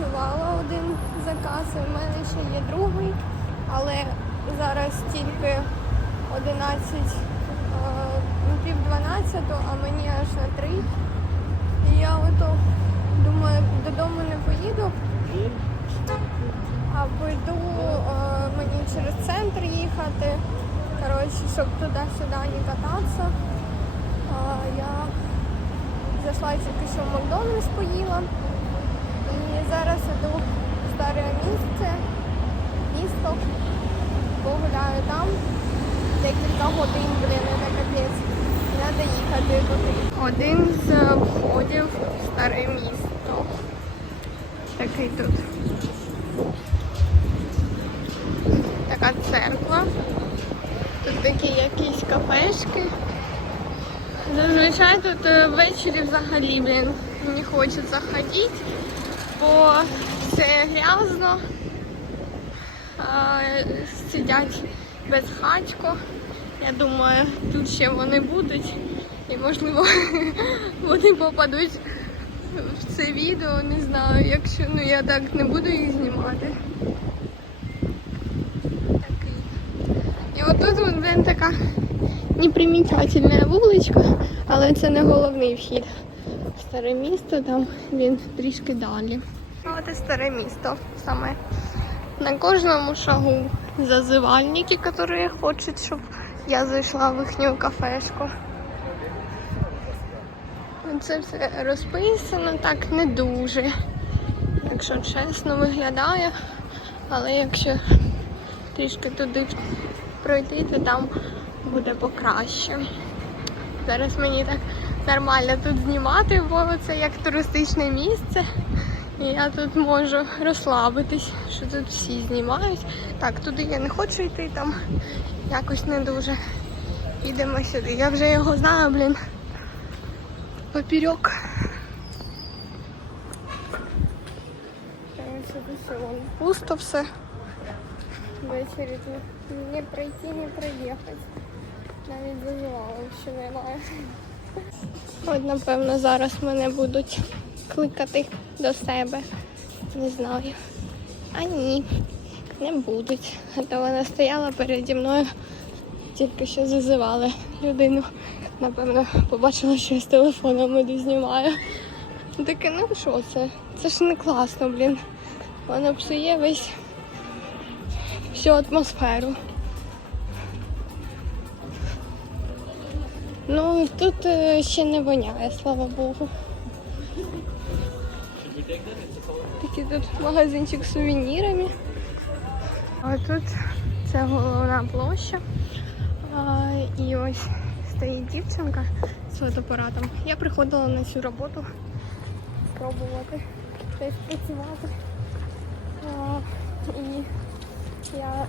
відпрацювала один заказ, і в мене ще є другий, але зараз тільки 11, е, ну, пів 12, а мені аж на 3. І я ото думаю, додому не поїду, а пойду е, мені через центр їхати. Коротше, щоб туди-сюди не кататися. А, я зайшла тільки що в Макдональдс поїла. Зараз іду в старе місце, місто, погуляю там. Декілька годин, блін, це капець. Треба їхати туди. Один з входів в старе місто. Такий тут. Така церква. Тут такі якісь кафешки. Зазвичай тут е, ввечері взагалі, блін, не хочеться ходити, бо це грязно, сидять безхатько. Я думаю, тут ще вони будуть і можливо вони попадуть в це відео, не знаю, якщо ну я так не буду їх знімати. І отут от, така непримітательна вуличка, але це не головний вхід. Старе місто, там він трішки далі. От і старе місто саме. На кожному шагу зазивальники, які хочуть, щоб я зайшла в їхню кафешку. Це все розписано так не дуже, якщо чесно виглядає. Але якщо трішки туди пройти, то там буде покраще. Зараз мені так нормально тут знімати, бо це як туристичне місце. І я тут можу розслабитись, що тут всі знімають. Так, туди я не хочу йти, там якось не дуже. Йдемо сюди. Я вже його знаю, блін. Поперек. Пусто все. Ввечері тут не пройти, не проїхати. Навіть виживала, що немає. От, напевно, зараз мене будуть кликати до себе. Не знаю. А ні, не будуть. А то вона стояла переді мною, тільки що зазивали людину. Напевно, побачила, що я з телефоном іду знімаю. Таке, ну що це? Це ж не класно, блін. Воно псує весь всю атмосферу. Ну, тут е, ще не воняє, слава Богу. Такий тут магазинчик з сувенірами. А тут це головна площа. А, і ось стоїть дівчинка з фотоапаратом. Я приходила на цю роботу спробувати десь працювати. А, і я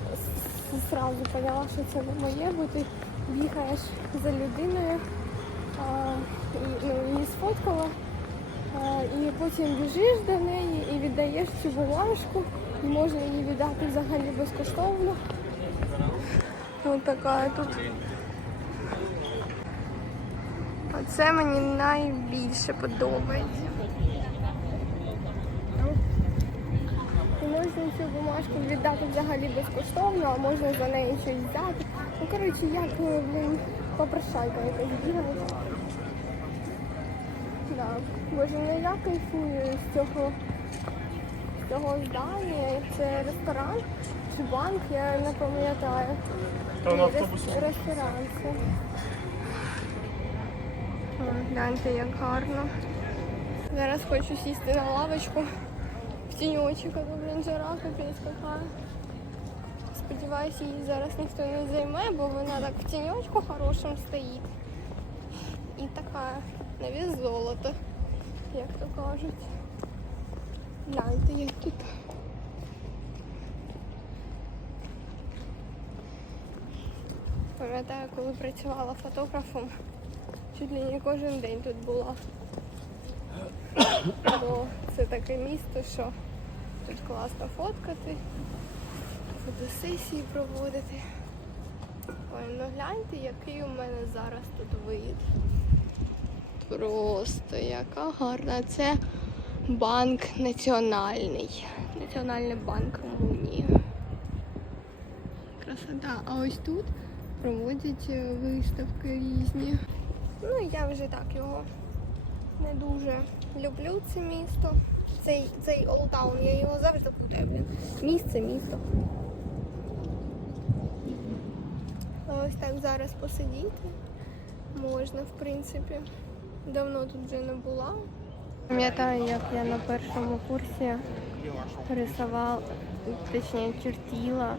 зразу поняла, що це не моє, бо ти бігаєш за людиною, а, і, ну, її сфоткала, і потім біжиш до неї і віддаєш цю бумажку, і можна її віддати взагалі безкоштовно. Ось така тут. Оце мені найбільше подобається. Можна цю бумажку віддати взагалі безкоштовно, а можна за неї щось взяти. Ну, коротше, як, е, блін, попрошайка якась бігає. Да. Боже, ну я кайфую з цього, з цього здання. Це ресторан чи банк, я не пам'ятаю. Там на автобусі. Ресторан це. О, гляньте, як гарно. Зараз хочу сісти на лавочку тіньочок, а то, блін, жара капець яка. Сподіваюся, її зараз ніхто не займе, бо вона так в тіньочку хорошим стоїть. І така на вес золото, як то кажуть. Гляньте, як тут. Пам'ятаю, коли працювала фотографом, чуть ли не кожен день тут була. Бо це таке місто, що тут класно фоткати, фотосесії проводити. Ой, ну гляньте, який у мене зараз тут вид. Просто яка гарна. Це банк національний. Національний банк Румунії. Красота. А ось тут проводять е, виставки різні. Ну, я вже так його не дуже люблю це місто. Цей, цей Олтаун, я його завжди путаю, блін. Місце, місто. Ось так зараз посидіти можна, в принципі. Давно тут вже не була. Пам'ятаю, як я на першому курсі рисувала, точніше, чертіла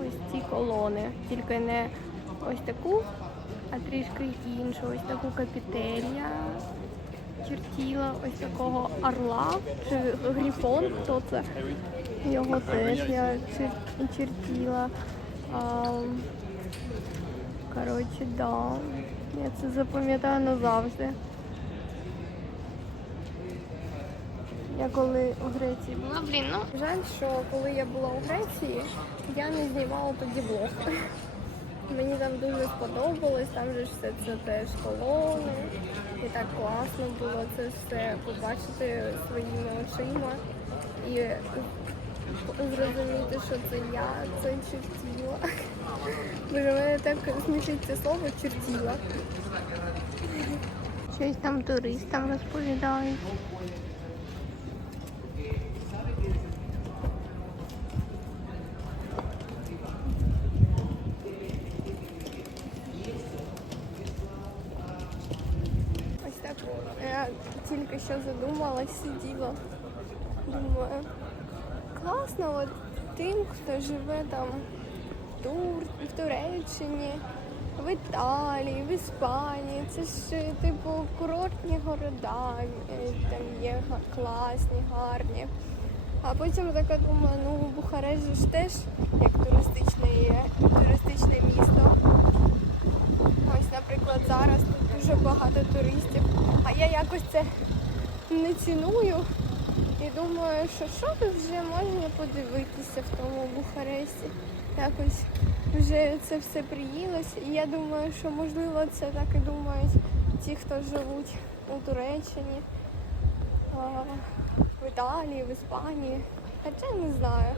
ось ці колони. Тільки не ось таку, а трішки іншу. Ось таку капітелія чертіла, ось такого орла чи грифон, хто це. Його теж я чер- чертіла. А, коротше, да. Я це запам'ятаю назавжди. Я коли у Греції була, блін, ну жаль, що коли я була у Греції, я не знімала тоді блог. Мені там дуже сподобалось, там же все це теж колони. І так класно було це все побачити своїми очима і зрозуміти, що це я, це чертіла. Боже, мене так смішить це слово чертіла. Щось там туристам розповідають. Ось так я задумалась, сиділа. Думаю, класно от тим, хто живе там в, Тур... в Туреччині, в Італії, в Іспанії. Це ж е, типу курортні города, е, там є класні, гарні. А потім така думаю, ну Бухарест ж теж як туристичне туристичне місто. Ось, наприклад, зараз тут дуже багато туристів, а я якось це не ціную і думаю, що що тут вже можна подивитися в тому Бухаресті. Якось вже це все приїлось. І я думаю, що можливо це так і думають ті, хто живуть у Туреччині, в Італії, в Іспанії. Хоча не знаю.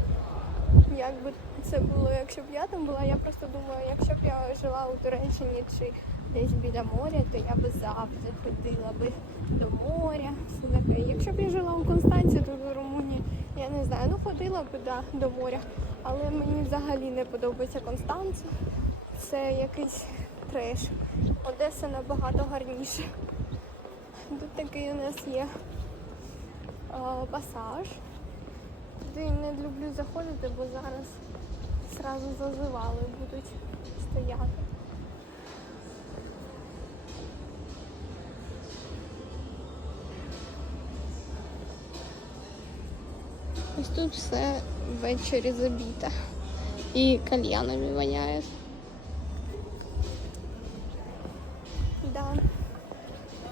Як би це було, якщо б я там була, я просто думаю, якщо б я жила у Туреччині чи десь біля моря, то я би завжди ходила би до моря. Все таке. Якщо б я жила у Констанці, тут у Румунії, я не знаю, ну ходила б да, до моря. Але мені взагалі не подобається Констанца. Це якийсь треш. Одеса набагато гарніше. Тут такий у нас є пасаж. Туди не люблю заходити, бо зараз зразу зазивали будуть тут все ввечері забіте. І кальянами воняє. Да.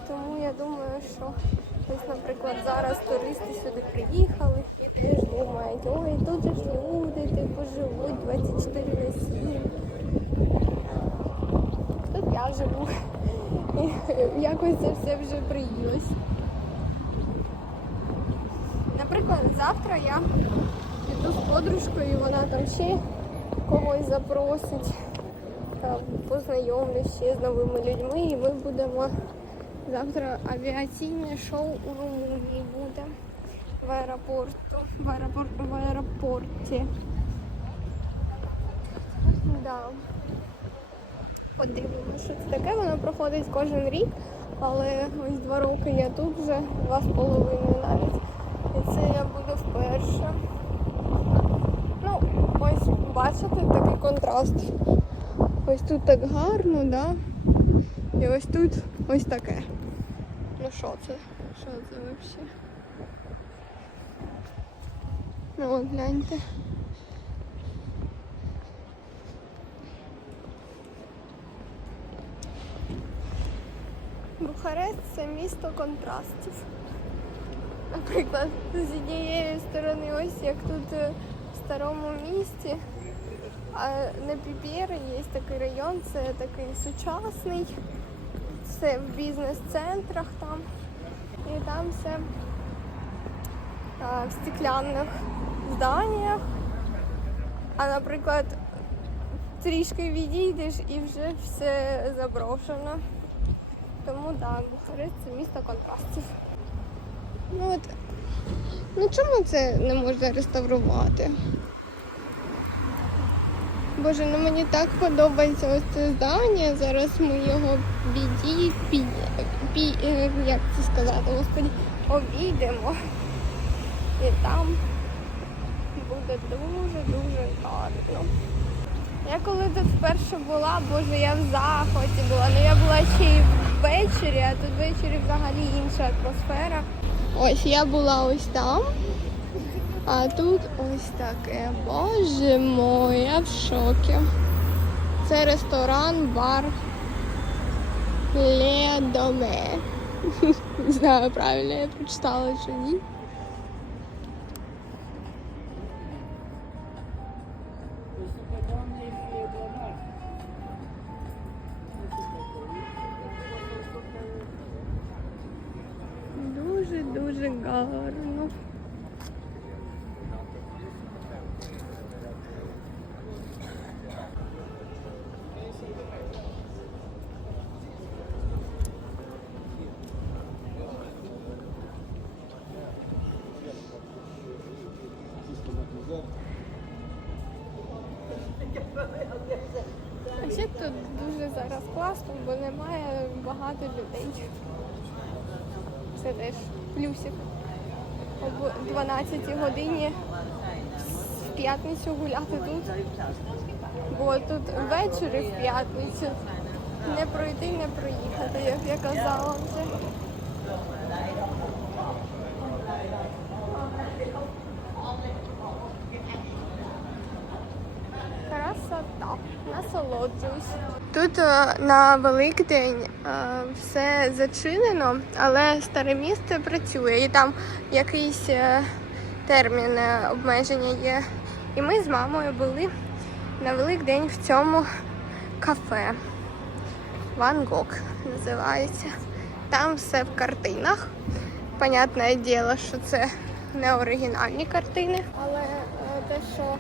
Тому я думаю, що ось, наприклад, зараз туристи сюди приїхали і теж думають, ой, тут же ж люди, типу, живуть 24 на 7. Тут я живу. І якось це все вже приїлось. Наприклад, завтра я піду з подружкою, вона там ще когось запросить, там познайомлюсь ще з новими людьми, і ми будемо завтра авіаційне шоу у Румунії буде в аеропорту, в, аеропорт, в аеропорті. Да. Подивимося, що це таке. Воно проходить кожен рік, але ось два роки я тут вже, два з половиною навіть. Це я буду вперше. Ну, ось бачите такий контраст. Ось тут так гарно, да? І ось тут ось таке. Ну що це? Що це взагалі? Ну от гляньте. Бухарест це місто контрастів. Наприклад, з однієї сторони, ось як тут е, в старому місті, а на Піпєри є такий район, це такий сучасний, це в бізнес-центрах там. І там все а, в стеклянних зданнях. А, наприклад, трішки відійдеш і вже все заброшено. Тому так, Бухарест це місто контрастів. Ну от, ну чому це не можна реставрувати? Боже, ну мені так подобається ось це здання. Зараз ми його біді, пі, пі, е, як це сказати, господи, обійдемо. І там буде дуже-дуже гарно. Я коли тут вперше була, боже, я в захваті була. Ну я була ще й ввечері, а тут ввечері взагалі інша атмосфера. Ось я була ось там. А тут ось таке. Боже мой, я в шокі. Це ресторан, бар Ледоме. Не знаю, правильно я прочитала чи ні. Гарно. Ще тут дуже зараз класно, бо немає багато людей. Це теж плюсик. Об 12 годині в п'ятницю гуляти тут. Бо тут ввечері в п'ятницю не пройти, не проїхати, як я казала вже. Красота, насолоджуюсь. Тут е, на Великдень е, все зачинено, але старе місце працює і там якийсь е, термін обмеження є. І ми з мамою були на Великдень в цьому кафе. Ван Гог називається. Там все в картинах. Понятне діло, що це не оригінальні картини. Але те, що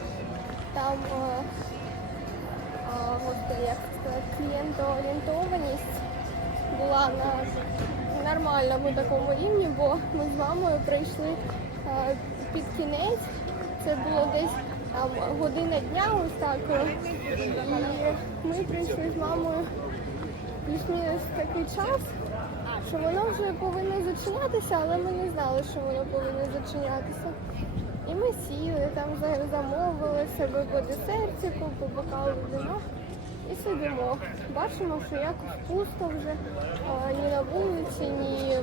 там е, як клієнтоорієнтованість була на нормальному такому рівні, бо ми з мамою прийшли а, під кінець. Це було десь там година дня, ось так. І ми прийшли з мамою плюс-мінус такий час, що воно вже повинно зачинятися, але ми не знали, що воно повинно зачинятися. І ми сіли, там за- замовили себе по десертику, по бокалу вина і сидимо. Бачимо, що якось пусто вже а, ні на вулиці, ні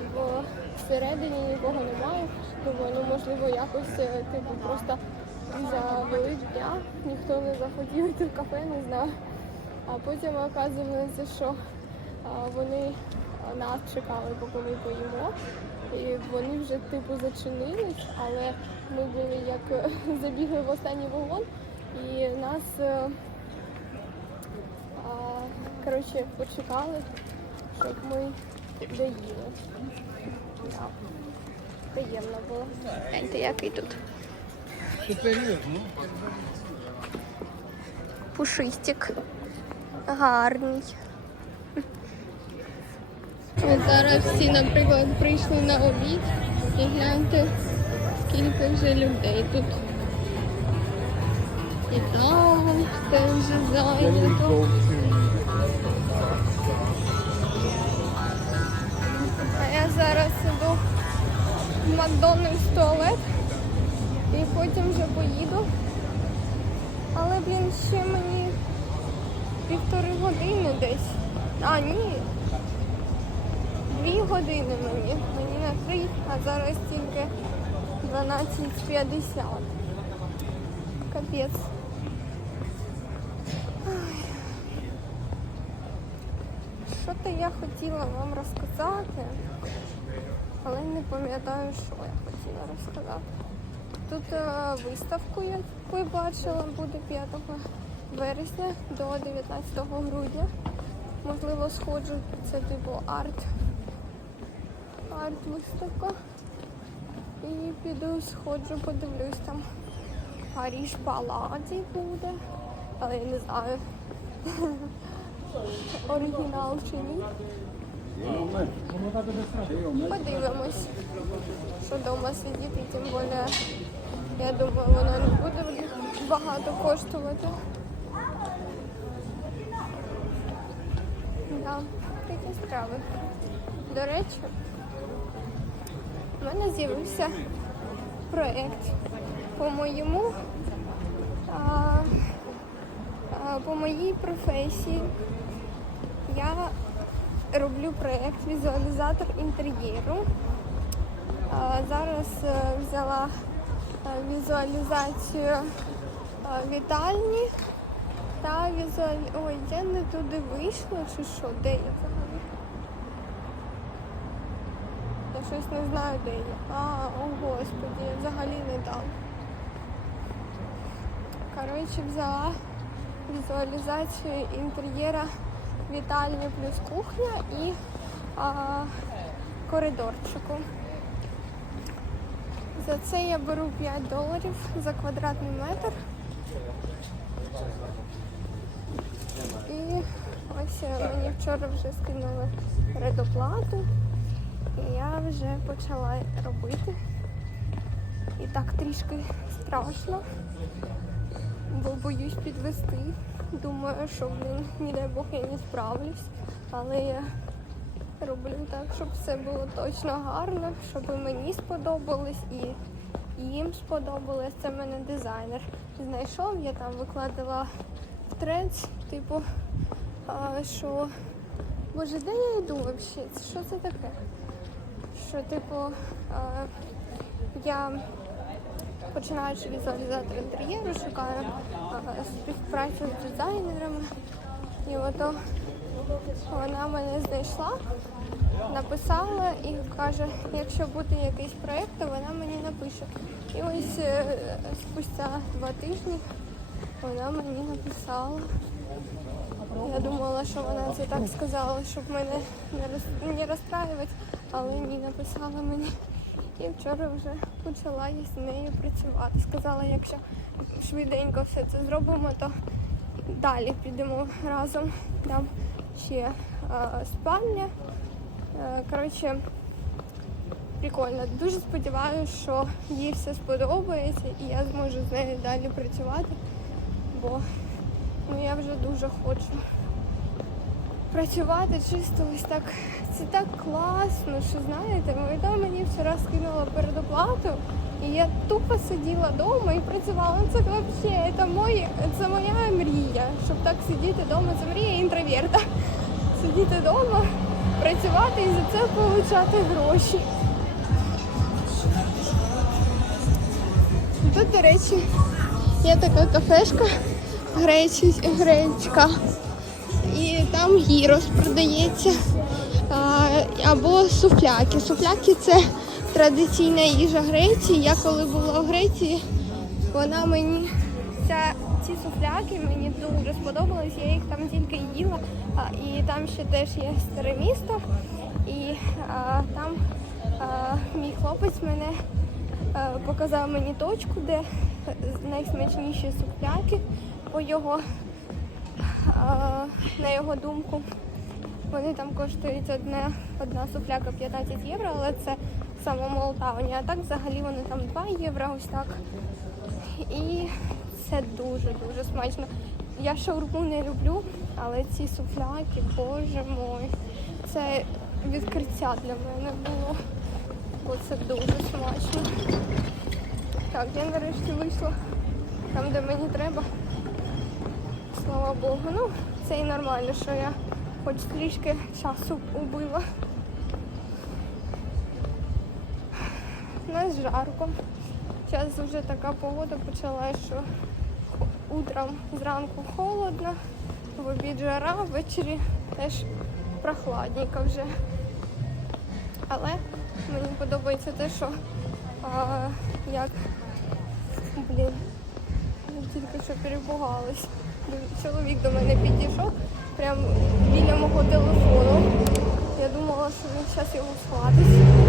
всередині нікого немає. Думаю, ну можливо, якось е, типу просто за дня ніхто не захотів йти в кафе, не знаю. А потім оказується, що а, вони нас чекали, поки ми поїмо. І вони вже типу зачинились, але ми були як е, забігли в останній вагон, і нас е, а, коротше почекали, щоб ми доїли. Да. Приємно було. Гляньте, який тут. Пушистик. Гарний. Ось зараз всі, наприклад, прийшли на обід і гляньте, скільки вже людей тут. І там все вже зайнято. А я зараз іду в Макдональдс туалет і потім вже поїду. Але, блін, ще мені півтори години десь. А, ні. Дві години мені. Мені на три, а зараз тільки 12.50. Капець. Що-то я хотіла вам розказати, але не пам'ятаю, що я хотіла розказати. Тут е, виставку, я бачила, буде 5 вересня до 19 грудня. Можливо, сходжу, це типу арт. Арт-виставка. І піду сходжу, подивлюсь там. Паріж Паладі буде. Але я не знаю. Оригінал чи ні. Подивимось, що вдома сидіти, тим більше, я думаю, воно не буде багато коштувати. Да, такі справи. До речі, в мене з'явився проєкт по моєму, а, а, по моїй професії. Я роблю проєкт візуалізатор інтер'єру. Зараз е, взяла е, візуалізацію е, вітальні та візуаль... Ой, я не туди вийшла чи що? Де я взагалі? Я щось не знаю, де я. А, о господи, я взагалі не там. Коротше, взяла візуалізацію інтер'єра вітальні плюс кухня і а, коридорчику. За це я беру 5 доларів за квадратний метр. І ось е, мені вчора вже скинули предоплату. І я вже почала робити. І так трішки страшно, бо боюсь підвести. Думаю, що блін, ні дай Бог я не справлюсь. Але я роблю так, щоб все було точно гарно, щоб і мені сподобалось і їм сподобалось. Це в мене дизайнер. Знайшов, я там викладала в трец, типу, а, що Боже, де я йду взагалі? Що це таке? Що, типу, а, я починаючи візуалізатор інтер'єру, шукаю а, співпрацю з дизайнерами. І ото вона мене знайшла, написала і каже, якщо буде якийсь проєкт, то вона мені напише. І ось е, спустя два тижні вона мені написала. Я думала, що вона це так сказала, щоб мене не розстраювати, але ні, написала мені. І вчора вже почала я з нею працювати. Сказала, якщо швиденько все це зробимо, то далі підемо разом. Там ще е, спальня. Е, коротше, прикольно. Дуже сподіваюся, що їй все сподобається і я зможу з нею далі працювати, бо ну, я вже дуже хочу працювати чисто ось так. Це так класно, що знаєте, вона мені вчора скинула передоплату, і я тупо сиділа вдома і працювала. Це взагалі це, мої, це моя мрія, щоб так сидіти вдома. Це мрія інтроверта. Сидіти вдома, працювати і за це отримати гроші. Тут, до речі, є така кафешка гречі, гречка. Там гірос продається. Або суфляки. Суфляки це традиційна їжа Греції. Я коли була в Греції, вона мені ця, ці суфляки мені дуже сподобались. Я їх там тільки їла. І там ще теж є старе місто. І а, там а, мій хлопець мене а, показав мені точку, де найсмачніші суфляки по його на його думку. Вони там коштують одне, одна суфляка 15 євро, але це в самому Олтауні. А так взагалі вони там 2 євро, ось так. І це дуже-дуже смачно. Я шаурму не люблю, але ці суфляки, боже мой, це відкриття для мене було. Бо це дуже смачно. Так, я нарешті вийшла там, де мені треба. Слава Богу. Ну, це і нормально, що я хоч трішки часу убила. Нас жарко. Зараз вже така погода почалась, що утром зранку холодно, в обід жара, ввечері теж прохладненько вже. Але мені подобається те, що а, як блін, тільки що перебугалась. Чоловік до мене підійшов прямо біля мого телефону. Я думала, що він зараз його схватить.